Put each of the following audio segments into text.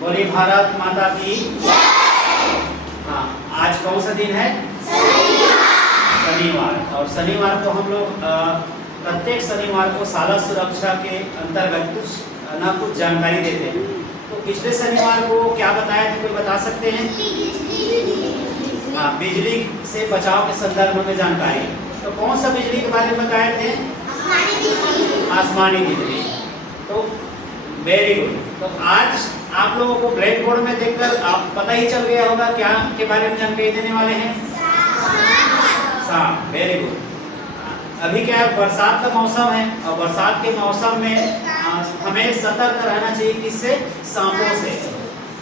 बोलिए भारत माता की। हाँ, आज कौन सा दिन है? शनिवार। और शनिवार को हम लोग प्रत्येक शनिवार को शाला सुरक्षा के अंतर्गत कुछ ना कुछ जानकारी देते हैं। तो पिछले शनिवार को क्या बताया थे, कोई बता सकते हैं? हाँ, बिजली से बचाव के संदर्भ में जानकारी। तो कौन सा बिजली के बारे में बताए थे? आसमानी बिजली। तो वेरी गुड। तो आज आप लोगों को ब्लैक बोर्ड में देखकर आप पता ही चल गया होगा क्या के बारे में जानकारी देने वाले हैं? सांप। Very good. अभी क्या है, बरसात का मौसम है और बरसात के मौसम में हमें सतर्क रहना चाहिए। किससे? सांपों से।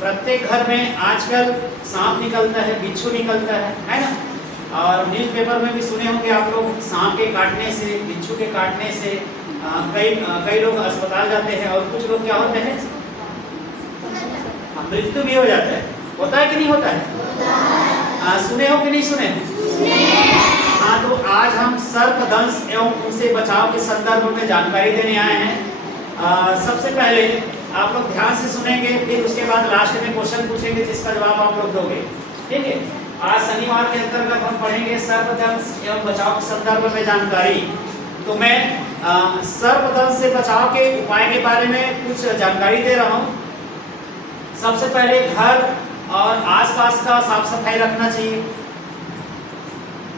प्रत्येक घर में आजकल सांप निकलता है, बिच्छू निकलता है ना। और न्यूज़पेपर में भी सुने होंगे आप लोग, सांप के काटने से, बिच्छू के काटने से कई लोग अस्पताल जाते हैं और कुछ लोग क्या होते हैं, मृत्यु भी हो जाता है। होता है कि नहीं होता है? सुने हो कि नहीं सुने? हाँ, तो आज हम सर्पदंश एवं उनसे बचाव के संदर्भ में जानकारी देने आए हैं। सबसे पहले आप लोग ध्यान से सुनेंगे, फिर उसके बाद लास्ट में क्वेश्चन पूछेंगे जिसका जवाब आप लोग दोगे। ठीक है। आज शनिवार के अंतर्गत हम पढ़ेंगे सर्पदंश एवं बचाव के संदर्भ में जानकारी। तो मैं सर्पदंश से बचाव के उपाय के बारे में कुछ जानकारी दे रहा हूँ। सबसे पहले घर और आसपास का साफ सफाई रखना चाहिए।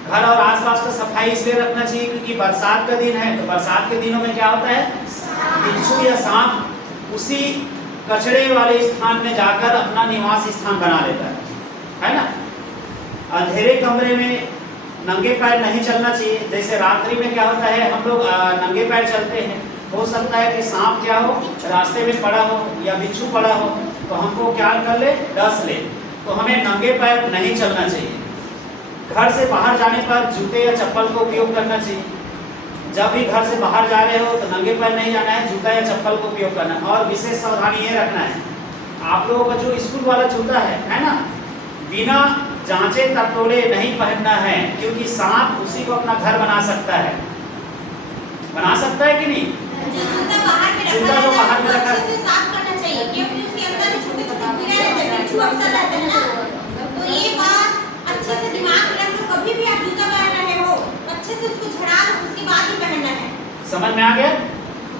घर और आसपास का सफाई इसलिए रखना चाहिए क्योंकि बरसात का दिन है। तो बरसात के दिनों में क्या होता है, बिच्छू या सांप उसी कचड़े वाले स्थान में जाकर अपना निवास स्थान बना लेता है ना। अंधेरे कमरे में नंगे पैर नहीं चलना चाहिए। जैसे रात्रि में क्या होता है, हम लोग नंगे पैर चलते हैं, हो सकता है कि सांप क्या हो, रास्ते में पड़ा हो या बिच्छू पड़ा हो, तो हमको क्या कर ले, डस ले। तो हमें नंगे पैर नहीं चलना चाहिए। घर से बाहर जाने पर जूते या चप्पल का उपयोग करना चाहिए। जब भी घर से बाहर जा रहे हो तो नंगे पैर नहीं जाना है, जूता या चप्पल का उपयोग करना है। और विशेष सावधानी ये रखना है, आप लोगों का जो स्कूल वाला जूता है ना, बिना जांचे टटोले नहीं पहनना है, क्योंकि सांप उसी को अपना घर बना सकता है। बना सकता है कि नहीं? जूता जो बाहर में रखा है साफ करना चाहिए, क्योंकि उसके अंदर छोटे-छोटे कीड़े रहते हैं, बिच्छू अक्सर रहते हैं ना। तो ये बात अच्छे से दिमाग में रख लो, कभी भी आप जूता पहन रहे हो अच्छे से उसको झड़ा लो, उसके बाद ही पहनना है। समझ में आ गया?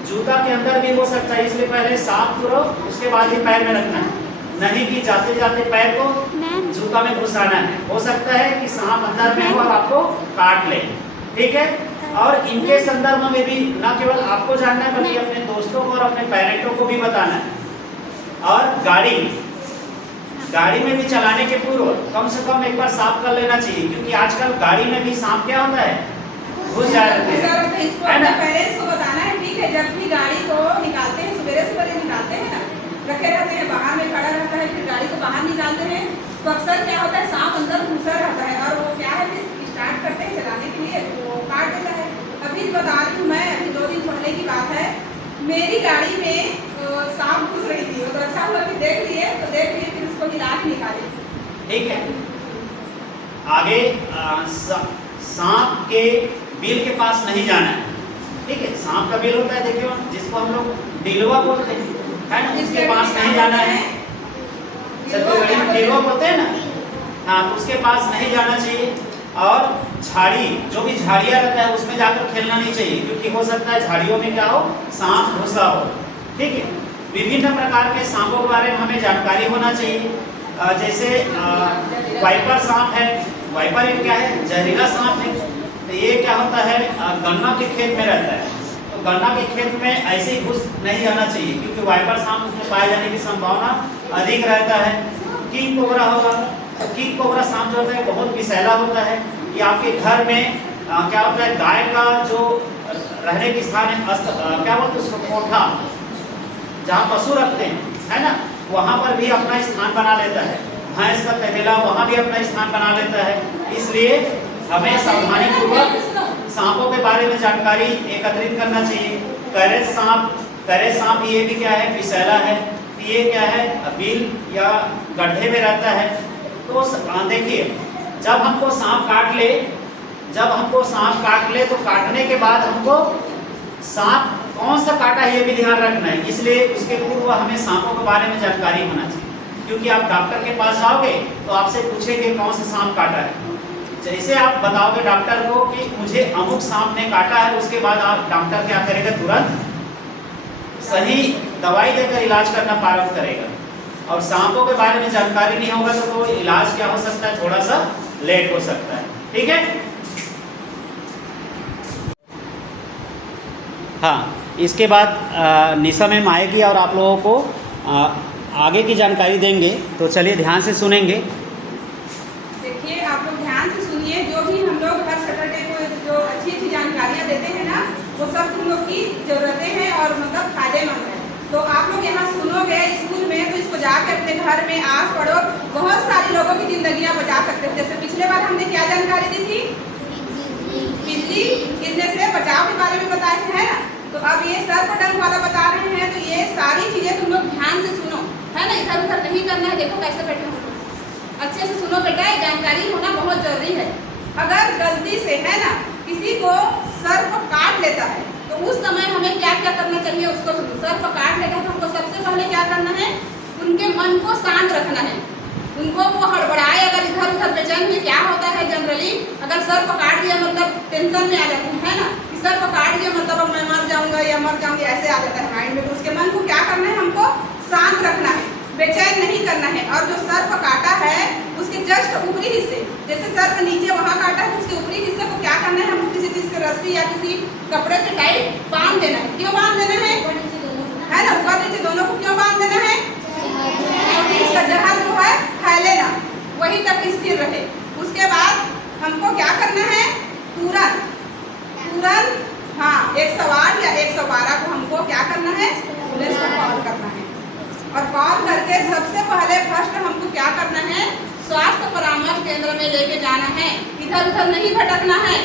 जूता के अंदर भी हो सकता है, इसलिए पहले साफ करो, उसके बाद ही पैर में रखना है। नहीं कि जाते जाते पैर को जूता में घुसाना है। हो सकता है कि सांप अंदर में हो और आपको काट ले। ठीक है। और इनके संदर्भ में भी न केवल आपको जानना है बल्कि अपने दोस्तों को और अपने पेरेंटों को भी बताना है। और गाड़ी में भी चलाने के पूर्व कम से कम एक बार साफ कर लेना चाहिए, क्योंकि आजकल गाड़ी में भी सांप क्या होता है, घुस जाते हैं, है ना। पेरेंट्स को बताना है। ठीक है, जब भी गाड़ी को निकालते हैं, सवेरे निकालते हैं ना, रखे रहते हैं, बाहर में खड़ा रहता है, फिर गाड़ी को बाहर निकालते हैं तो अक्सर क्या होता है, सांप अंदर घुसा रहता है और वो क्या है, फिर स्टार्ट करते हैं चलाने के लिए वो काट देता है। अभी बता रही हूँ मैं, अभी 2 दिन पहले की बात है, मेरी गाड़ी में सांप घुस रही थी। तो अच्छा हुआ कि देख लिए फिर उसको हिला के निकाले। ठीक है। आगे सांप के बिल के पास नहीं जाना है। ठीक है। सांप का बिल होता है, देखिए, जिसको हम लोग डिलवा बोलते हैं, है ना, उसके पास नहीं जाना है। छत्तीसगढ़ी में डिलवा बोलते हैं ना, हाँ, तो उसके पास नहीं जाना चाहिए। और झाड़ी, जो भी झाड़ियाँ रहता है उसमें जाकर खेलना नहीं चाहिए, क्योंकि हो सकता है झाड़ियों में क्या हो, सांप घुसा हो। ठीक है। विभिन्न प्रकार के सांपों के बारे में हमें जानकारी होना चाहिए। जैसे वाइपर सांप है। वाइपर क्या है, जहरीला सांप है। तो ये क्या होता है, गन्ना के खेत में रहता है। तो गन्ना के खेत में ऐसे ही घुस नहीं जाना चाहिए, क्योंकि वाइपर सांप उसमें पाए जाने की संभावना अधिक रहता है। किंग कोबरा होगा। तो किंग कोबरा सांप जो होता है बहुत विषैला होता है। ये आपके घर में क्या होता है, गाय का जो रहने की स्थान है, क्या बोलते हैं उसको, कोठा, जहाँ पशु रखते हैं, है ना, वहाँ पर भी अपना स्थान बना लेता है। भैंस का तबेला वहाँ भी अपना स्थान बना लेता है। इसलिए हमें सावधानी पूर्वक सांपों के बारे में जानकारी एकत्रित करना चाहिए। करे सांप ये भी क्या है, विषैला है। ये क्या है, बिल या गड्ढे में रहता है। तो देखिए, जब हमको सांप काट ले तो काटने के बाद हमको सांप कौन सा काटा है ये भी ध्यान रखना है, इसलिए उसके पूर्व हमें सांपों के बारे में जानकारी होना चाहिए, क्योंकि आप डॉक्टर के पास जाओगे तो आपसे पूछेंगे कौन सा सांप काटा है। जैसे आप बताओगे डॉक्टर को कि मुझे अमुक सांप ने काटा है, उसके बाद आप डॉक्टर क्या करेगा, तुरंत सही दवाई देकर इलाज करना प्रारंभ करेगा। और सांपों के बारे में जानकारी नहीं होगा तो इलाज क्या हो सकता है, थोड़ा सा लेट हो सकता है। ठीक है, हाँ, इसके बाद निशा मैम आएगी और आप लोगों को आगे की जानकारी देंगे, तो चलिए ध्यान से सुनेंगे। देखिए आप लोग ध्यान से सुनिए, जो भी हम लोग हर सैटरडे को जो अच्छी अच्छी जानकारियाँ देते हैं ना, वो सब तुम लोग की ज़रूरतें हैं और मतलब फायदेमंद है। तो आप लोग यहाँ सुनोगे स्कूल में, तो इसको जाके अपने घर में आस पड़ोस बहुत सारे लोगों की जिंदगियाँ बचा सकते हो। जैसे पिछले बार हमने क्या जानकारी दी थी, बिल्ली गिरने से बचाव के बारे में बताए थे, है ना। तो अब ये सर्पदंश वाला बता रहे हैं, तो ये सारी चीज़ें तुम लोग ध्यान से सुनो, है ना, इधर उधर नहीं करना है। देखो कैसे बैठे हो, अच्छे से सुनो बेटा, जानकारी होना बहुत जरूरी है। अगर गलती से, है ना, किसी को सर्प काट लेता है तो उस समय हमें क्या क्या करना चाहिए उसको सुनो। सर्प काट लेता है तो हमको सबसे पहले क्या करना है, उनके मन को शांत रखना है। उनको वो हड़बड़ाए, अगर इधर उधर बेचैन में क्या होता है जनरली, अगर सर्प काट दिया मतलब टेंशन में आ जाते हैं, है ना, कि सर्प काट दिया मतलब अब मैं मर जाऊंगा या मर जाऊंगी, ऐसे आ जाता है माइंड में। तो उसके मन को क्या करना है, हमको शांत रखना है, बेचैन नहीं करना है। और जो सर्प काटा है उसके जस्ट ऊपरी हिस्से, जैसे सर्प नीचे वहाँ काटा है, तो उसके ऊपरी हिस्से को क्या करना है, हमको किसी चीज़ से रस्सी या किसी कपड़े से टाइट बांध देना है। क्यों बांध देना है ना, ऊपर नीचे दोनों को क्यों बांध देना है, इसका जहर जो है फैले ना, वहीं तक स्थिर रहे। उसके बाद हमको क्या करना है, तुरंत हाँ 108 या 112 को हमको क्या करना है, पुलिस को कॉल करना है। और कॉल करके सबसे पहले फर्स्ट हमको क्या करना है, स्वास्थ्य परामर्श केंद्र में लेके जाना है। इधर उधर नहीं भटकना है।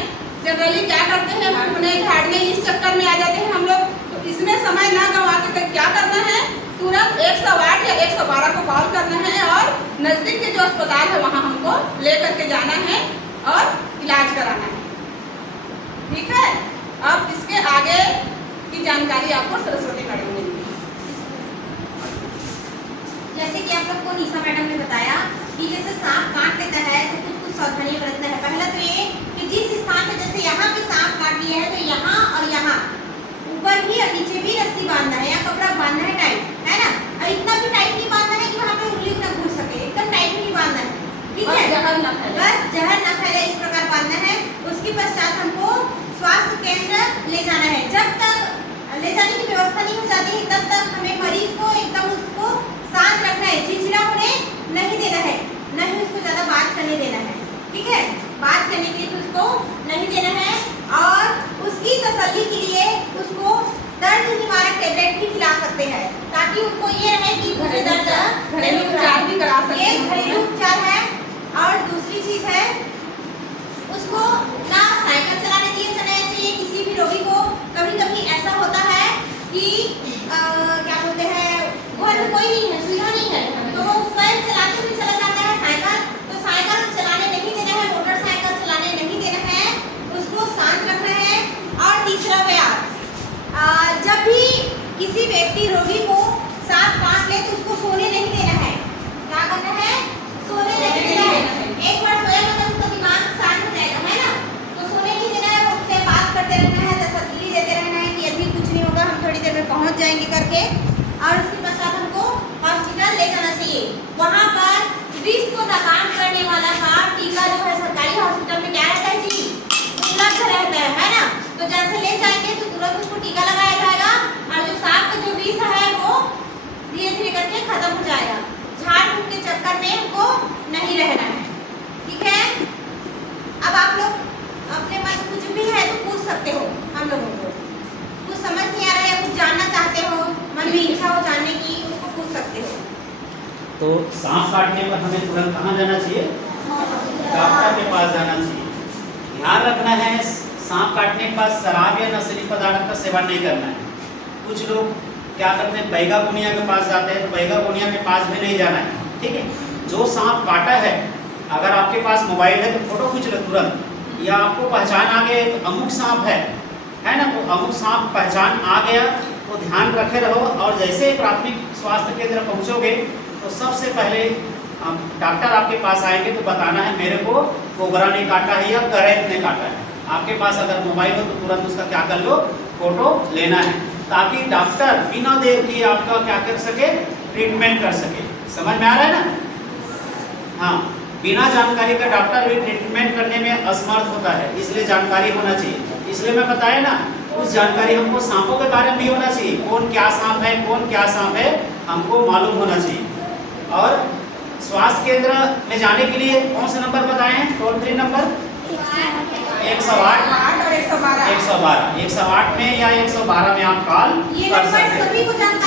जनरली क्या करते हैं, भटकने झाड़ने इस चक्कर में आ जाते हैं हम लोग, तो इसमें समय ना गंवा के क्या करना है, तुरंत 108 या 112 को कॉल करना है और नज़दीक के जो अस्पताल है वहाँ हमको ले करके जाना है और इलाज कराना है। ठीक है, अब इसके आगे की जानकारी आपको सरस्वती मैडम देंगी। जैसे कि आप सबको निशा मैडम ने बताया कि जैसे सांप काट लेता है तो कुछ सावधानी बरतना है। पहला तो ये कि जिस स्थान पे जैसे यहाँ पे सांप काट लिया है तो यहाँ और यहाँ ऊपर भी और नीचे भी रस्सी बांधना है या कपड़ा बांधना है टाइट, है ना। और इतना भी टाइट नहीं बांधना है कि वहाँ पे उंगली ना घुस सके, एकदम टाइट नहीं बांधना है, ठीक है, बस जहर न फैले इस प्रकार बांधना है। उसके पश्चात हमको स्वास्थ्य केंद्र ले जाना है। जब तक ले जाने की व्यवस्था नहीं हो जाती है तब तक हमें मरीज को एकदम उसको शांत रखना है, चिड़चिड़ा होने नहीं देना है, न ही उसको ज़्यादा बात करने देना है, ठीक है, बात करने के लिए उसको नहीं देना है। और उसकी तसल्ली के लिए उसको दर्द निवारक टेबलेट भी खिला सकते हैं, ताकि उनको ये रहे कि मुझे दर्द घरेलू उपचार भी करा सकते हैं। ये घरेलू उपचार है। और दूसरी चीज़ है, उसको ना साइकिल चलाने दिया जाना चाहिए किसी भी रोगी को। कभी कभी ऐसा होता है कि क्या बोलते हैं, घर में कोई नहीं है, सुविधा नहीं है, तो वो स्वयं चलाते हुए चला जाता है साइकिल, तो साइकिल चलाने नहीं देना है, मोटरसाइकिल चलाने नहीं देना है, उसको शांत रखना है। और तीसरा व्यायाम, जब भी किसी व्यक्ति रोगी को सांप काट ले तो उसको सोने नहीं देना है। क्या करना है, सोने नहीं देना है। एक बार सोया मतलब उसका दिमाग शांत हो जाएगा, है ना, तो सोने नहीं देना है, उससे बात करते रहना है, तसल्ली देते रहना है कि अभी कुछ नहीं होगा, हम थोड़ी देर में पहुंच जाएंगे करके। और उसके पश्चात हमको हॉस्पिटल ले जाना चाहिए। वहाँ पर रिस्क को नाकाम करने वाला का टीका जो है सरकारी हॉस्पिटल में क्या रहता है जी, उपलब्ध रहता है ना। तो जैसे ले जाएंगे तो तुरंत उसको टीका लगाया जाएगा और जो सांप का जो विष है वो धीरे धीरे करके खत्म हो जाएगा। झाड़ फूक के चक्कर में हमको नहीं रहना है, ठीक है। अब आप लोग अपने मन कुछ भी है तो पूछ सकते हो हम लोगों को, कुछ समझ नहीं आ रहा है, कुछ जानना चाहते हो, मन में इच्छा हो जानने की, उसको पूछ सकते हो। तो सांप काटने पर हमें तुरंत कहाँ जाना चाहिए, डॉक्टर के पास जाना चाहिए। ध्यान रखना है, सांप काटने के बाद शराब या नशीली पदार्थ का सेवन नहीं करना है। कुछ लोग क्या करते हैं, बैगा बुनिया के पास जाते हैं, तो बैगा बुनिया के पास भी नहीं जाना है, ठीक है। जो सांप काटा है, अगर आपके पास मोबाइल है तो फोटो खींच लो तुरंत, या आपको पहचान आ गए अमुक सांप है है ना, तो अमुक सांप पहचान आ गया तो ध्यान रखे रहो। और जैसे ही प्राथमिक स्वास्थ्य केंद्र पहुंचोगे तो सबसे पहले डॉक्टर आपके पास आएंगे तो बताना है मेरे को कोबरा ने काटा है या करैत ने काटा है। आपके पास अगर मोबाइल हो तो तुरंत उसका क्या कर लो, फोटो लेना है, ताकि डॉक्टर बिना देर किए आपका क्या कर सके, ट्रीटमेंट कर सके। समझ में आ रहा है ना? हाँ, बिना जानकारी का डॉक्टर भी ट्रीटमेंट करने में असमर्थ होता है, इसलिए जानकारी होना चाहिए। इसलिए मैं बताया ना, उस जानकारी हमको सांपों के बारे में भी होना चाहिए, कौन क्या सांप है, कौन क्या सांप है, हमको मालूम होना चाहिए। और स्वास्थ्य केंद्र में जाने के लिए कौन से नंबर बताए हैं, टोल फ्री नंबर 108 और 112 112 108 में या 112 में आप कॉल ये कर नंबर सकते हैं। सभी को जानकारी